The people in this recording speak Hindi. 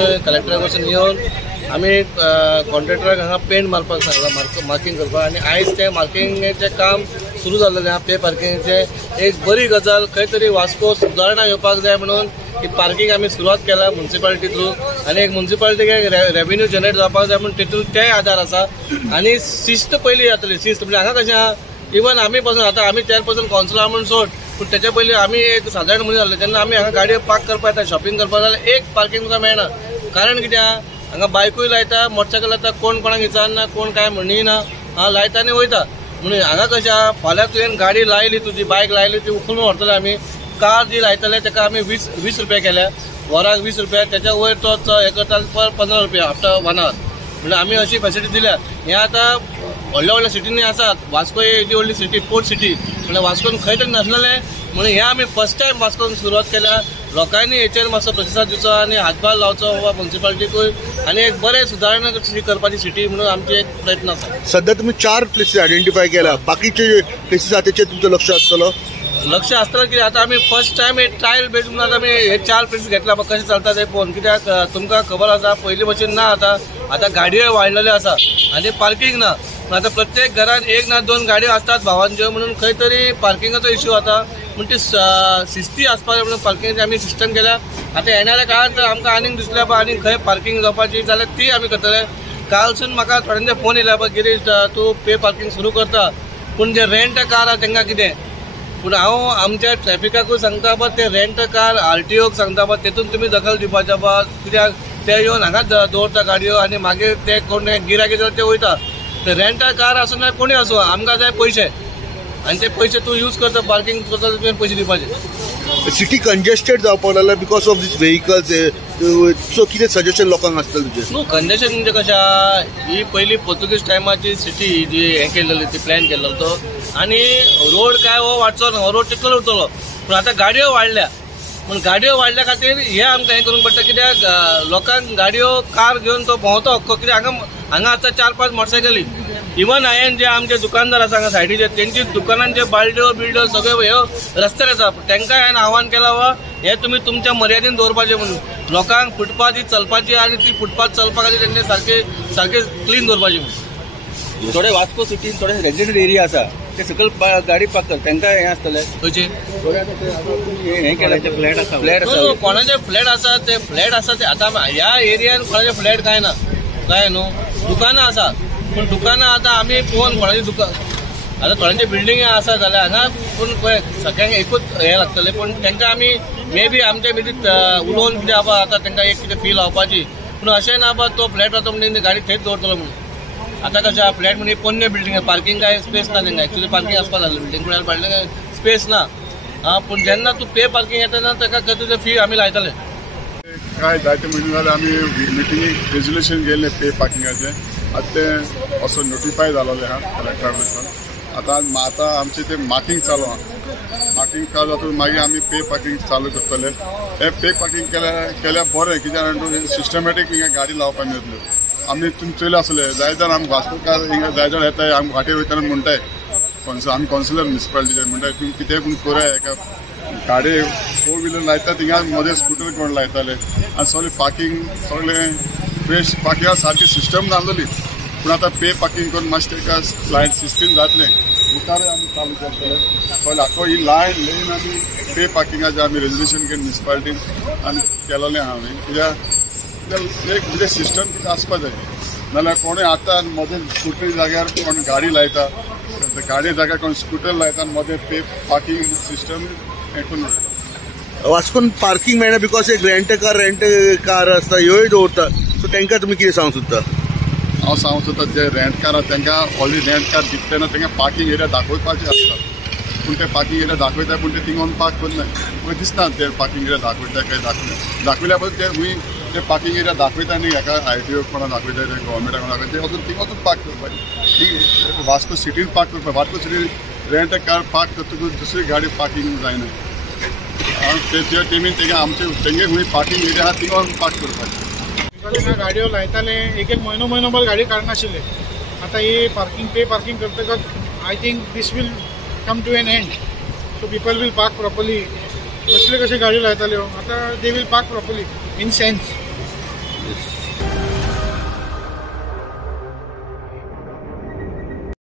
म्हणून कलेक्टराक वचून येवन आमी कॉन्ट्रॅक्टराक हांगा पेंट मारपाक सांगला, मार्किंग करपाक. आनी आयज तें मार्किंगेचें काम सुरू जाल्लें आहा. पे पार्किंगेचें एक बरी गजाल, खंय तरी वास्को सुदारणा येवपाक जाय म्हणून ही पार्किंग आमी सुरवात केला म्युन्सिपालिटी थ्रू. आनी एक म्युन्सिपालिटीक एक रेव्हेन्यू जनरेट जावपाक जाय म्हणून तेतून तेय आधार आसा. आनी शिस्त पयली जातली. शिस्त म्हणजे हांगा कशें आहा, इवन आमी पासून आतां आमी चेअरपर्सन कावन्सिलर म्हणून सोड, पूण तेच्या पयलीं आमी एक सादारण मनीस जाल्ले तेन्ना आमी हांगा गाडयो पार्क करपाक येता, शॉपिंग करपाक जाल्यार एक पार्किंग तुका मेळना. कारण कितें आहा, हांगा बायकूय लायता, मोटरसायकल लायता, कोण कोणाक विचारना, कोण काय म्हणय ना, लायता आनी वयता. म्हणून हांगा कशें आहा, फाल्यां तुवें गाडी लायली, तुजी बायक लायली, ती उखलून व्हरतले आमी. कार जी लायतले ताका आमी 20 रुपया केल्या, वराक 20 रुपया, त्याच्या वयर तो हे करता 15 रुपया आफ्टर 1 आवर. म्हणजे आमी अशी फॅसिलिटी दिल्या. हे आतां व्हडल्या व्हडल्या सिटींनी आसात. वास्को ही व्हडली सिटी, पोर्ट सिटी, म्हणजे वास्कोन खंय तरी नासलेले. म्हणून हे आमी फर्स्ट टायम वास्कोन सुरवात केल्या. लोकांनी हेचेर मातसो प्रतिसाद दिवचो आनी हातभार लावचो वा म्युन्सिपालिटीकूय, आनी एक बरें सुदारणा करपाची सिटी म्हणून आमचे एक प्रयत्न आसा. सध्या तुम्ही 4 प्लेसीस आयडेंटिफाय केला, बाकीचे प्लेसीस आहा तेचेर तुमचो लक्ष आसतलो? लक्ष आसतलें की आतां आमी फर्स्ट टायम एक ट्रायल बेस म्हणून आमी हे 4 प्लेसीस घेतला. कशें चलता ते पळोवन. कित्याक तुमकां खबर आसा पयलीं भशेन ना, आतां गाडयो वाडलेल्यो आसा आनी पार्किंग ना. आता प्रत्येक घरात 1 ना 2 गाडयो असतात भावांच्यो, म्हणून खंय तरी पार्किंगाचो इश्यू आता. म्हणून ती शिस्ती आसपाक जाय म्हणून पार्किंगाची आमी सिस्टम केल्या. आता येणाऱ्या काळात आमकां आनीक दिसल्या पळय आनीक खंय पार्किंग जावपाची जाल्यार ती आमी करतले. कालसून म्हाका थोड्यांचे फोन येयला पळय, गिरीश तूं पे पार्किंग सुरू करता, पूण जे रेंट कार आहा तांकां कितें. पूण हांव आमच्या ट्रॅफिकाकूय सांगता पळय, ते रेंट कार RTOक सांगता पळय, तेतून तुमी दखल दिवपाचें पळय. कित्याक ते येवन हांगाच दवरता गाडयो आनी मागीर ते कोण गिरायक येता ते वयता. ते रेंटा कार आसूं ना कोणी आसूं, आमकां जाय पयशे, आनी ते पयशे तूं यूज करता पार्किंग करता तुवें पयशे दिवपाचे. सिटी कंजेस्टेड जावपाक लागला बिकॉज ऑफ दीस व्हेकल्स. सो कितें सजेशन लोकांक आसतलें तुजें? न्हू, कंजेशन म्हणजे कशें आहा, ही पयली पोर्तुगीज टायमाची सिटी जी हें केल्लेली, ती प्लॅन केल्लो तो. आनी रोड काय हो वाडचो ना, हो रोड तितलोच उरतलो. पूण आतां गाडयो वाडल्या, पूण गाडयो वाडल्या खातीर हे आमकां हें करूंक पडटा. कित्याक लोकांक गाडयो कार घेवन तो भोंवतो हक्को. कित्याक हांगा आतां 4-5 मोटरसायकली. इवन हांवें जे आमचे दुकानदार आसा हांगा सायडीचे, तेंची दुकानांचे बालड्यो बिल्ड्यो सगळ्यो ह्यो रस्त्यार येता. तांकां हांवें आव्हान केलां वा हे तुमी तुमच्या मर्यादेन दवरपाचें म्हणून. लोकांक फुटपाथ ही चलपाची आनी ती फुटपाथ चलपा खातीर तेंचे सारके क्लीन दवरपाचें म्हणून. थोडे वास्को सिटीन थोडे रेजिडेंट एरिया आसा ते सकयल गाडी पार्क करता, तांकां हें आसतलें खंयचे हें केलें ते फ्लॅट आसा. कोणाचे फ्लॅट आसा ते फ्लॅट आसा ते. आतां ह्या एरियान कोणाचे फ्लॅट काय ना, काय न्हू. दुकानां आसा, पूण दुकानां आतां आमी पळोवन कोणाची दुकान आतां थोड्यांचे बिल्डिंग आसा जाल्यार हांगा पूण पळय सगळ्यांक एकूच हें लागतलें. पूण तांकां आमी मे बी आमच्या भितर उलोवन कितें आसा आतां तांकां एक कितें फील जावपाची. पूण अशें ना बा तो फ्लॅट वता म्हणजे गाडी थंयच दवरतलो म्हणून. आतां कशें आहा, फ्लॅट म्हणजे पोन्ने बिल्डिंग, पार्किंग काय स्पेस ना तांकां. एक्चुअली पार्किंग आसपाक जाय बिल्डिंग, पूण बिल्डिंग स्पेस ना. पूण जेन्ना तूं पे पार्किंग येता तेन्ना ताका खंय तुजें फी आमी लायतले. काय जायते म्हयने जाल्यार आमी मिटिंगेक रेजोल्युशन गेल्लें पे पार्किंगाचें. आतां तें असो नोटिफाय जालोलें आहा कलेक्टरा कडच्यान. आतां आमचें तें मार्किंग चालू आहा. मार्किंग चालू जातून मागीर आमी पे पार्किंग चालू करतले. हे पे पार्किंग केल्यार बरें, कित्याक सिस्टमॅटीक हिंगा गाडी लावपाक मेळटल्यो. आमी तुमी चोयले आसले जाय जाल्यार आमी वास्कोकार हिंगा जाय जाल्यार येताय, आमी वाटेर वयताना म्हणटाय आमी कावन्सिलर म्युन्सिपालिटीचे म्हणटाय तुमी कितें पूण कराय. एका गाडी 4 व्हिलर लायता थिंगा मदें स्कूटर कोण लायताले आनी सगळें पार्किंग सगळें फ्रेश पार्किंगा सारकी सिस्टम नासली. पूण आतां पे पार्किंग करून मातशें ताका लायन सिस्टम जातलें. मुखार आमी चालू करतले. पयलीं आतां ही लेन आमी पे पार्किंगाचें आमी रेजोल्युशन केलें म्युन्सिपालिटीन आनी केलोलें आहा हांवें. कित्याक एक म्हणजे सिस्टम कितें आसपाक जाय. नाल्यार कोणूय आता मदें स्कूटर जाग्यार कोण गाडी लायता, गाडी जाग्यार कोण स्कूटर लायता आनी मदें पे पार्किंग सिस्टम हें करून उडयता. वास्कोन पार्किंग मेळना बिकॉज एक रेंट कार आसता ह्योय दवरता. सो तांकां तुमी कितें सांगूंक सोदता? हांव सांगूंक सोदता जे रेंट कार तांकां ऑलरेडी रेंट कार दिता तेन्ना तांकां पार्किंग एरिया दाखोवपाचें आसता. पूण ते पार्किंग एरिया दाखयता पूण ते थिंगा पार्क करना. म्हाका दिसता ते पार्किंग एरिया दाखयता काय दाखयल्या बद्दल ते खंय ते पार्किंग एरिया दाखयता न्ही हेका RTO कोणा दाखयता ते गव्हर्मेंटाक दाखयता ते वचून थिंगा वचून पार्क करपाचें. वास्को सिटीन पार्क करपा वास्को सिटीन रेंट कार पार्क करतकूच दुसरी गाडी पार्किंग जायना. त्या टिमीन तेगे आमचे तेंगे खंय पार्किंग एरिया आहा थिंगा पार्क करपाचें. गाडयो लायताले एक म्हयनोभर गाडी काडनाशिल्ले. आतां ही पार्किंग पे पार्किंग करतकच I think this will come to an end. So people will park properly. कसले कशे गाडयो लायताल्यो आतां they will park properly in sense. this.